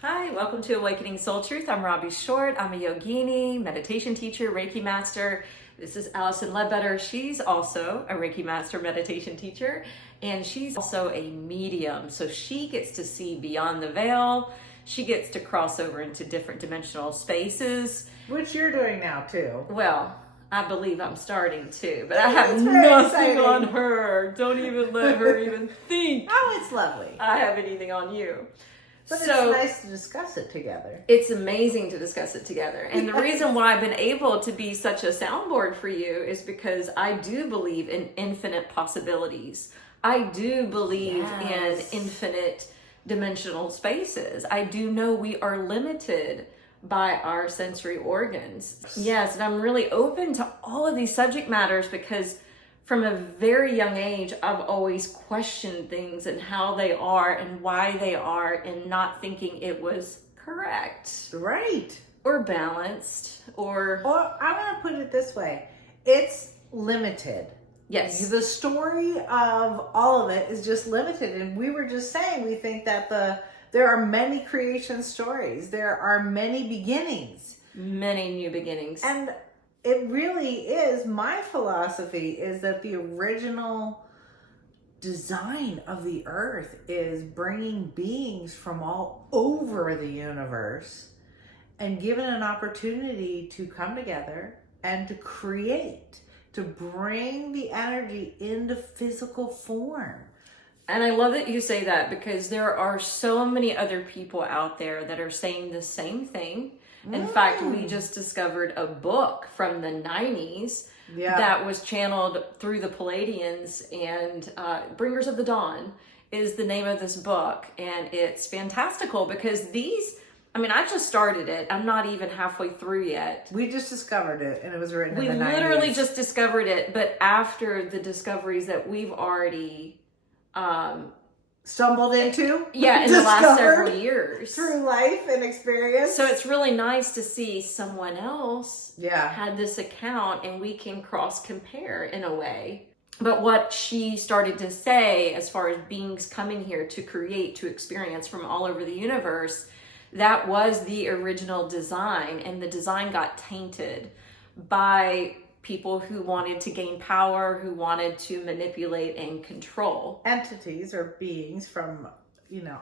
Hi, welcome to Awakening Soul Truth. I'm Robbie Short. I'm a yogini, meditation teacher, Reiki master. This is Allison Ledbetter. She's also a Reiki master, meditation teacher, and she's also a medium. So she gets to see beyond the veil. She gets to cross over into different dimensional spaces. Which you're doing now too. Well, I believe I'm starting to, but I have It's very nothing exciting. on her. Don't even let her even think Oh, it's lovely. I have anything on you. But So, it's nice to discuss it together. it's amazing to discuss it together. And the reason why I've been able to be such a soundboard for you is because I do believe in infinite possibilities. I do believe Yes. in infinite dimensional spaces. I do know we are limited by our sensory organs. Yes, and I'm really open to all of these subject matters because from a very young age, I've always questioned things and how they are and why they are, and not thinking it was correct Right. or balanced or Or I'm going to put it this way. It's limited. yes. The story of all of it is just limited. And we were just saying, we think that there are many creation stories. There are many beginnings. Many new beginnings. And it really is, my philosophy is that the original design of the earth is bringing beings from all over the universe and given an opportunity to come together and to create, to bring the energy into physical form. And I love that you say that because there are so many other people out there that are saying the same thing. In fact, we just discovered a book from the 90s that was channeled through the Palladians, and Bringers of the Dawn is the name of this book. And it's fantastical because I just started it. I'm not even halfway through yet. We just discovered it, and it was written We in the 90s. literally just discovered it, but after the discoveries that we've already stumbled into. in the last several years through life and experience. So it's really nice to see someone else Yeah. had this account and we can cross compare in a way. But what she started to say as far as beings coming here to create, to experience from all over the universe, that was the original design, and the design got tainted by people who wanted to gain power, who wanted to manipulate and control. Entities or beings from,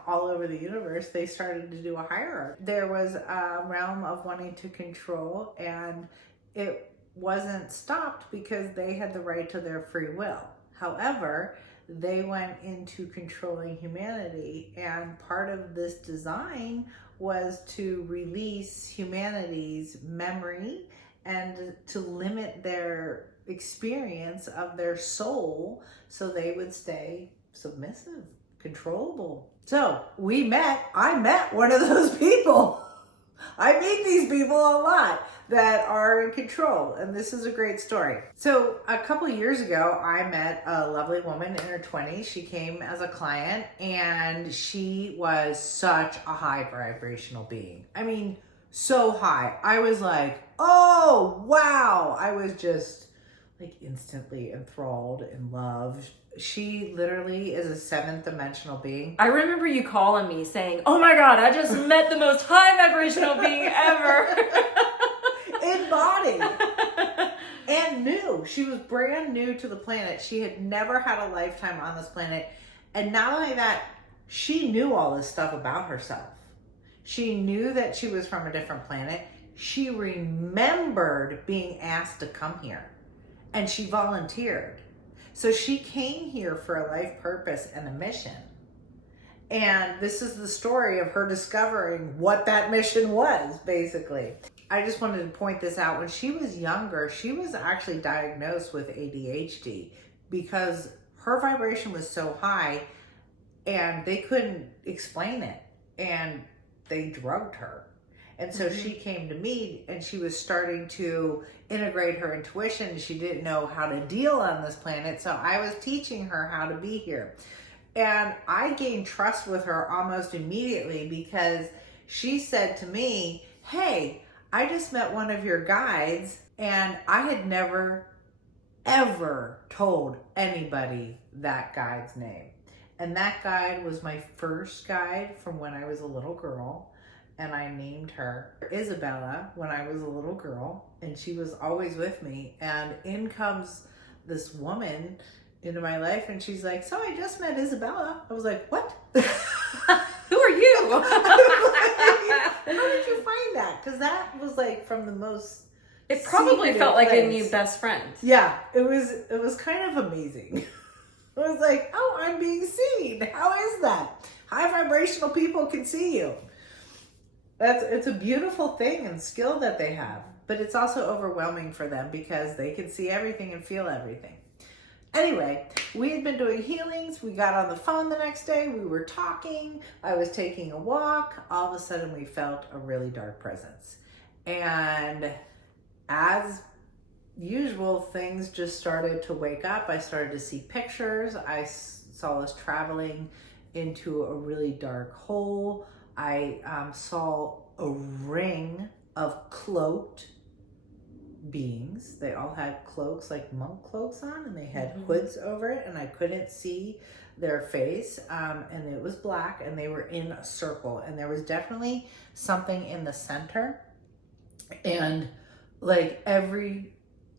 all over the universe, they started to do a hierarchy. There was a realm of wanting to control, and it wasn't stopped because they had the right to their free will. However, they went into controlling humanity, and part of this design was to release humanity's memory and to limit their experience of their soul so they would stay submissive, controllable. So I met one of those people. I meet these people a lot that are in control, and this is a great story. So a couple of years ago, I met a lovely woman in her 20s. She came as a client, and she was such a high vibrational being. I mean, so high. I was like, oh, wow. I was just instantly enthralled and loved. She literally is a 7th dimensional being. I remember you calling me saying, oh my God, I just met the most high vibrational being ever. In body. And new. She was brand new to the planet. She had never had a lifetime on this planet. And not only that, she knew all this stuff about herself. She knew that she was from a different planet. She remembered being asked to come here. And she volunteered. So she came here for a life purpose and a mission. And this is the story of her discovering what that mission was, basically. I just wanted to point this out. When she was younger, she was actually diagnosed with ADHD because her vibration was so high and they couldn't explain it. And they drugged her. And so she came to me, and she was starting to integrate her intuition. She didn't know how to deal on this planet. So I was teaching her how to be here. And I gained trust with her almost immediately because she said to me, hey, I just met one of your guides, and I had never, ever told anybody that guide's name. And that guide was my first guide from when I was a little girl. and I named her Isabella when I was a little girl, and she was always with me. And in comes this woman into my life, and she's like, "So I just met Isabella." I was like, "What?" Who are you? How did you find that? Because that was like from the most. It probably felt like a new best friend. Yeah, it was kind of amazing. I was like, "Oh, I'm being seen. How is that? High vibrational people can see you." It's a beautiful thing and skill that they have, but it's also overwhelming for them because they can see everything and feel everything. Anyway, we had been doing healings. We got on the phone the next day. We were talking. I was taking a walk. All of a sudden, we felt a really dark presence. And as usual, things just started to wake up. I started to see pictures. I saw us traveling into a really dark hole. I saw a ring of cloaked beings. They all had cloaks, like monk cloaks on, and they had hoods over it, and I couldn't see their face, and it was black, and they were in a circle, and there was definitely something in the center, and like every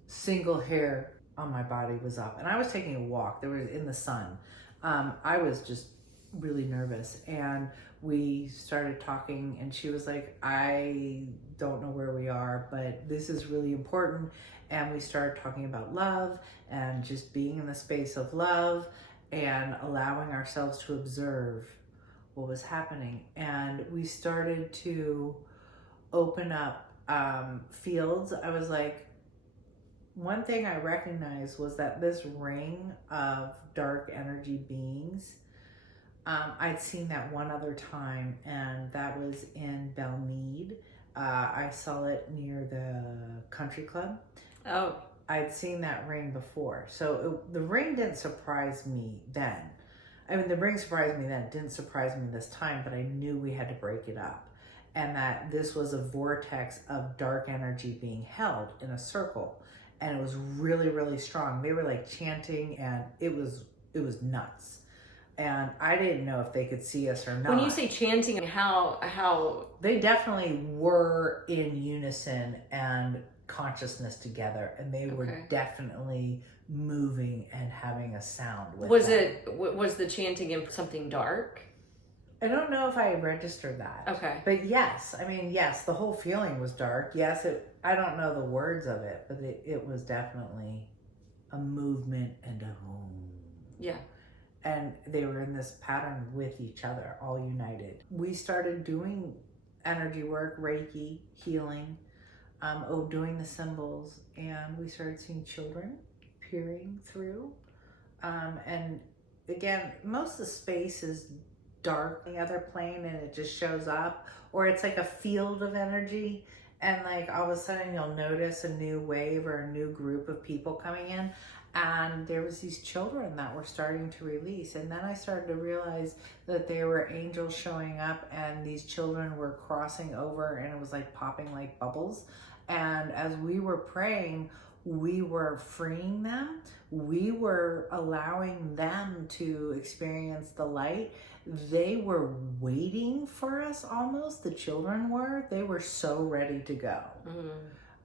single hair on my body was up. And I was taking a walk. There was in the sun. I was just really nervous, and we started talking, and she was like, "I don't know where we are, but this is really important." And we started talking about love and just being in the space of love and allowing ourselves to observe what was happening. And we started to open up fields. I was like, one thing I recognized was that this ring of dark energy beings, I'd seen that one other time, and that was in Belmead. I saw it near the country club. Oh. I'd seen that ring before. So the ring didn't surprise me then. I mean, the ring surprised me then. It didn't surprise me this time, but I knew we had to break it up. And that this was a vortex of dark energy being held in a circle. And it was really, really strong. They were like chanting, and it was nuts. And I didn't know if they could see us or not. When you say chanting, how they definitely were in unison and consciousness together, and they were definitely moving and having a sound with was the chanting in something dark? I don't know if I registered that. Okay. But yes, I mean, yes, the whole feeling was dark. Yes, I don't know the words of it, but it was definitely a movement and a home. Yeah. And they were in this pattern with each other, all united. We started doing energy work, Reiki, healing, doing the symbols, and we started seeing children peering through. And again, most of the space is dark on the other plane, and it just shows up, or it's like a field of energy, and like all of a sudden you'll notice a new wave or a new group of people coming in. And there was these children that were starting to release. And then I started to realize that there were angels showing up, and these children were crossing over, and it was like popping like bubbles. And as we were praying, we were freeing them. We were allowing them to experience the light. They were waiting for us almost. The children were. They were so ready to go.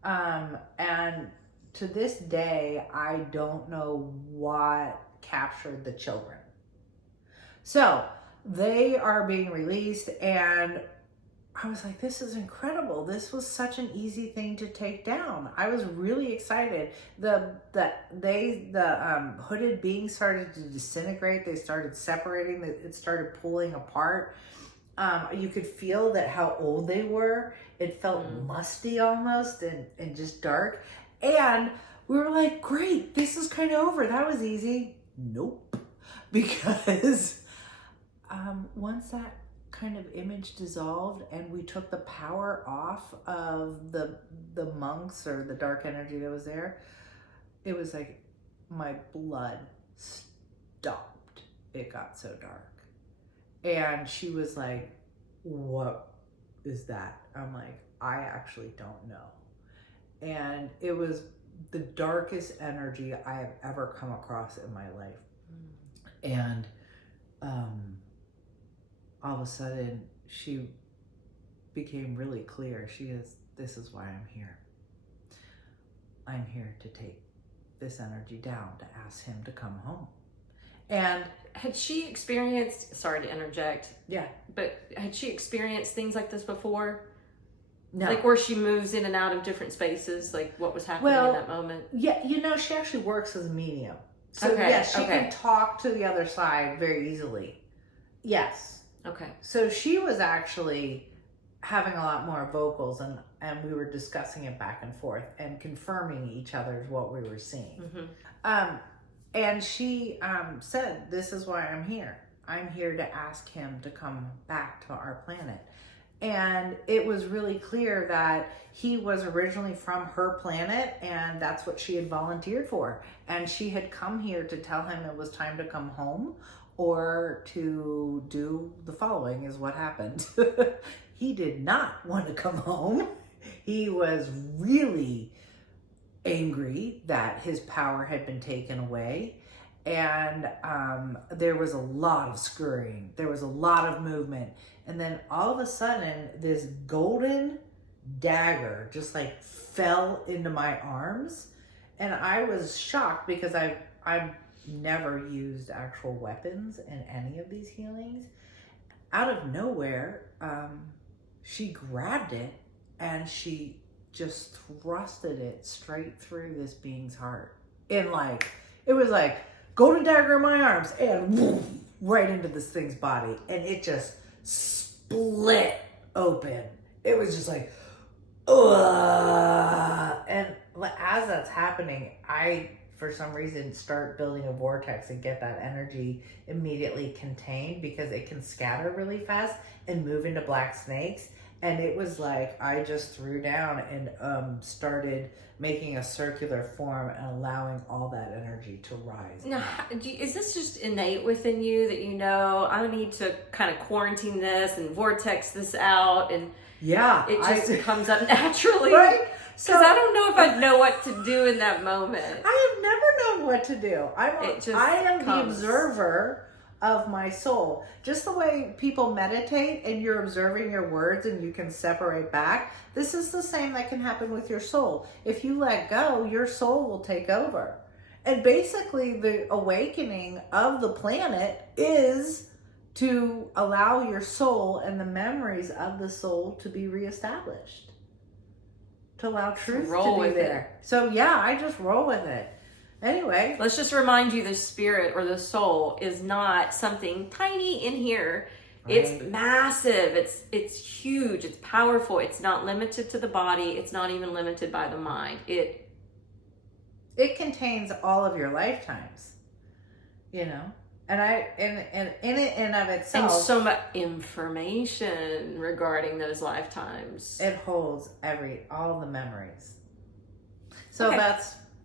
And to this day, I don't know what captured the children. So they are being released, and I was like, this is incredible. This was such an easy thing to take down. I was really excited. The hooded beings started to disintegrate. They started separating. It started pulling apart. You could feel that how old they were. It felt musty almost and just dark. And we were like, great, this is kind of over. That was easy. Nope. Because once that kind of image dissolved and we took the power off of the monks or the dark energy that was there, it was like my blood stopped. It got so dark. And she was like, what is that? I'm like, I actually don't know. And it was the darkest energy I have ever come across in my life. And all of a sudden, she became really clear. This is why I'm here. I'm here to take this energy down, to ask him to come home. And had she experienced, sorry to interject, yeah, but had she experienced things like this before? no. Like where she moves in and out of different spaces, like what was happening in that moment? Yeah, she actually works as a medium. So Okay, yes, she can talk to the other side very easily. Yes. Okay. So she was actually having a lot more vocals, and we were discussing it back and forth and confirming each other's what we were seeing. Mm-hmm. And she said, this is why I'm here. I'm here to ask him to come back to our planet. And it was really clear that he was originally from her planet, and that's what she had volunteered for. And she had come here to tell him it was time to come home, or to do the following is what happened. He did not want to come home. He was really angry that his power had been taken away. And there was a lot of scurrying. There was a lot of movement. And then all of a sudden, this golden dagger just like fell into my arms. And I was shocked because I've never used actual weapons in any of these healings. Out of nowhere, she grabbed it and she just thrusted it straight through this being's heart. And it was like, golden dagger in my arms, and woof, right into this thing's body. And it just split open. It was just like, ugh. And as that's happening, I, for some reason, start building a vortex and get that energy immediately contained, because it can scatter really fast and move into black snakes. And it was like I just threw down and started making a circular form and allowing all that energy to rise. Now, is this just innate within you that I need to kind of quarantine this and vortex this out, and yeah, it just comes up naturally? Right? Because I don't know if I'd know what to do in that moment. I have never known what to do. I am the observer of my soul. Just the way people meditate and you're observing your words and you can separate back. This is the same that can happen with your soul. If you let go, your soul will take over. And basically the awakening of the planet is to allow your soul and the memories of the soul to be reestablished. To allow truth to be there. So yeah, I just roll with it. Anyway, let's just remind you, the spirit or the soul is not something tiny in here. Right. It's massive. It's huge. It's powerful. It's not limited to the body. It's not even limited by the mind. It contains all of your lifetimes, and in it and of itself, and so much information regarding those lifetimes. It holds all the memories. So okay.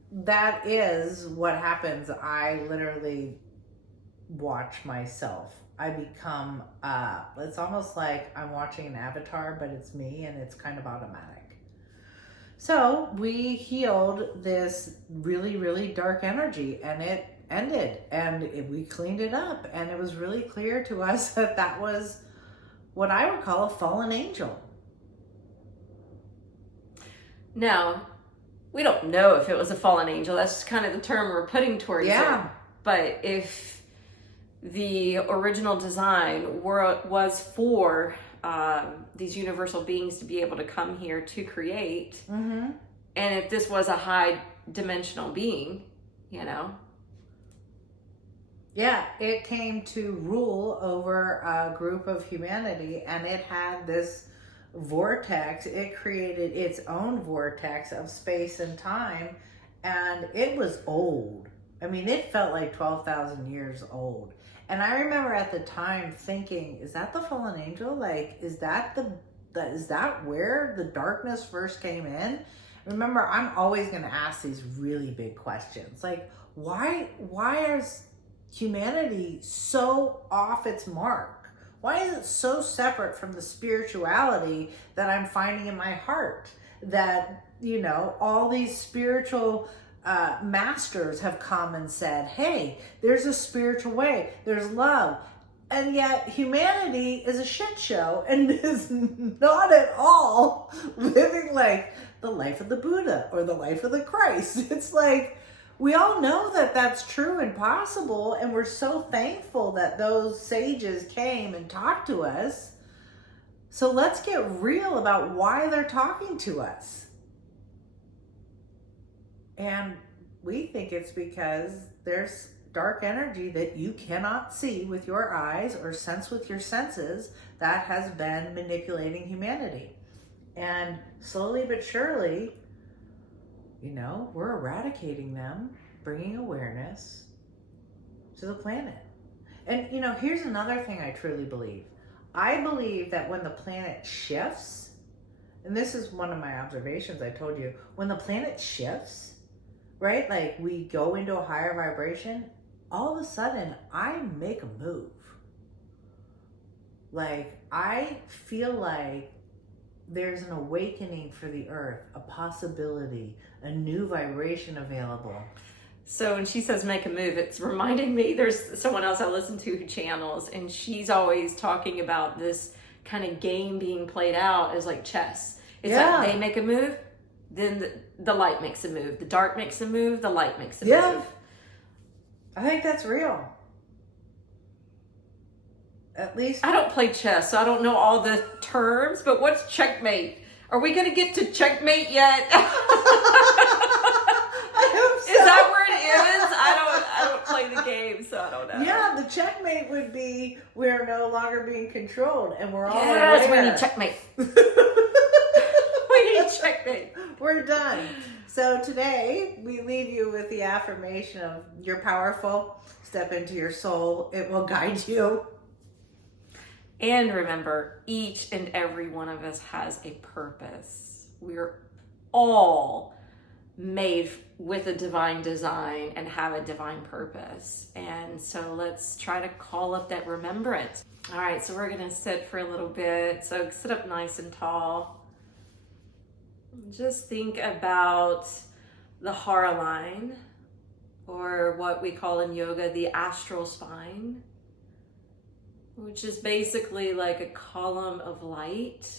That is what happens. I literally watch myself. I become, it's almost like I'm watching an avatar, but it's me, and it's kind of automatic. So we healed this really, really dark energy, and it ended, and we cleaned it up, and it was really clear to us that was what I would call a fallen angel. Now, we don't know if it was a fallen angel. That's just kind of the term we're putting towards it. But if the original design was for these universal beings to be able to come here to create, mm-hmm. and if this was a high dimensional being, Yeah, it came to rule over a group of humanity, and it had this vortex. It created its own vortex of space and time, and it was old. I mean, it felt like 12,000 years old. And I remember at the time thinking, is that the fallen angel? Is that where the darkness first came in? Remember, I'm always going to ask these really big questions. Why is humanity so off its mark? Why is it so separate from the spirituality that I'm finding in my heart? That, all these spiritual masters have come and said, hey, there's a spiritual way. There's love. And yet humanity is a shit show and is not at all living like the life of the Buddha or the life of the Christ. It's like, we all know that that's true and possible, and we're so thankful that those sages came and talked to us. So let's get real about why they're talking to us. And we think it's because there's dark energy that you cannot see with your eyes or sense with your senses that has been manipulating humanity. And slowly but surely, you know, we're eradicating them, bringing awareness to the planet. And, you know, here's another thing I truly believe. I believe that when the planet shifts, and this is one of my observations I told you, when the planet shifts, right, like we go into a higher vibration, all of a sudden I make a move. Like, I feel like there's an awakening for the earth, a possibility, a new vibration available. So when she says make a move, it's reminding me, there's someone else I listen to who channels, and she's always talking about this kind of game being played out as like chess. It's like they make a move, then the light makes a move. The dark makes a move, the light makes a move. I think that's real. At least I don't play chess, so I don't know all the terms, but what's checkmate? Are we going to get to checkmate yet? I hope so. Is that where it is? I don't play the game, so I don't know. Yeah, the checkmate would be we're no longer being controlled and we're all yes, aware. we need checkmate. We need checkmate. We're done. So today we leave you with the affirmation of you're powerful. Step into your soul. It will guide you. And remember, each and every one of us has a purpose. We're all made with a divine design and have a divine purpose. And so let's try to call up that remembrance. All right, so we're going to sit for a little bit. So sit up nice and tall. Just think about the hara line, or what we call in yoga the astral spine, which is basically like a column of light.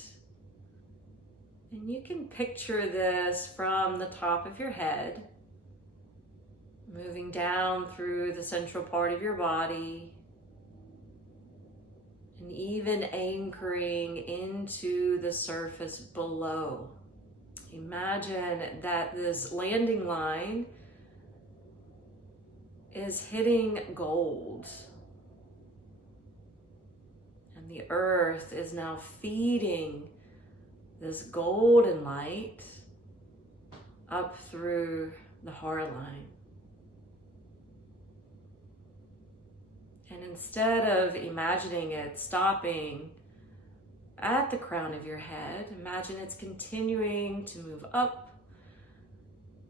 And you can picture this from the top of your head, moving down through the central part of your body, and even anchoring into the surface below. Imagine that this landing line is hitting gold. And the earth is now feeding this golden light up through the hara line. And instead of imagining it stopping at the crown of your head, imagine it's continuing to move up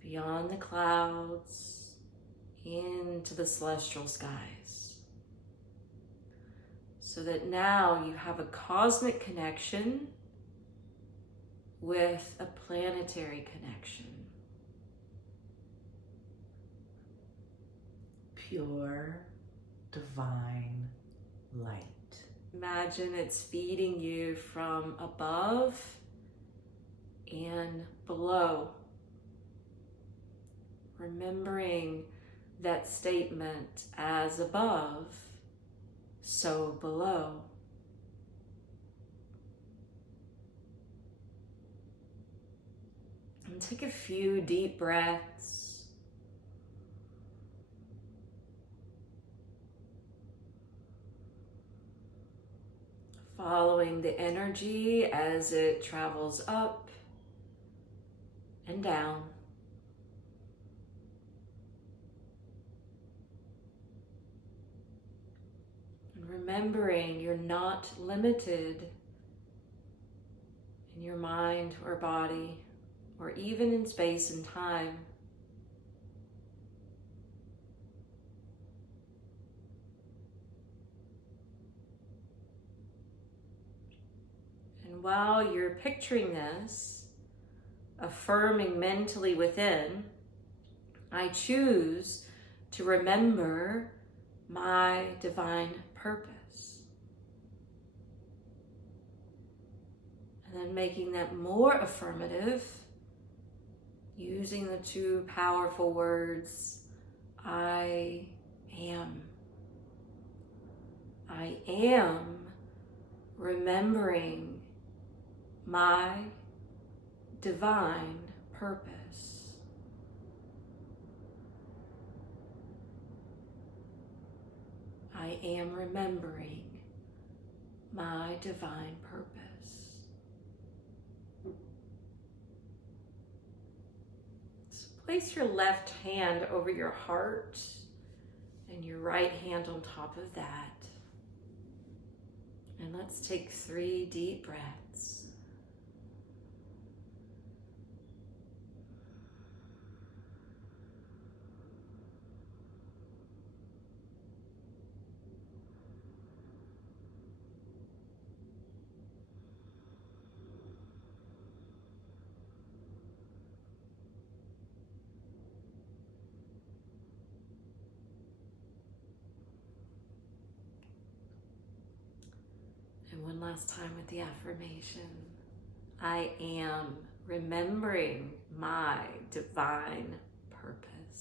beyond the clouds into the celestial skies. So that now you have a cosmic connection with a planetary connection. Pure, divine light. Imagine it's feeding you from above and below. Remembering that statement, as above, so below. And take a few deep breaths. Following the energy as it travels up and down. And remembering you're not limited in your mind or body, or even in space and time. And while you're picturing this, affirming mentally within, I choose to remember my divine purpose. then making that more affirmative, using the two powerful words, I am. I am remembering my divine purpose. I am remembering my divine purpose. So place your left hand over your heart and your right hand on top of that. And let's take 3 deep breaths. And one last time with the affirmation. I am remembering my divine purpose.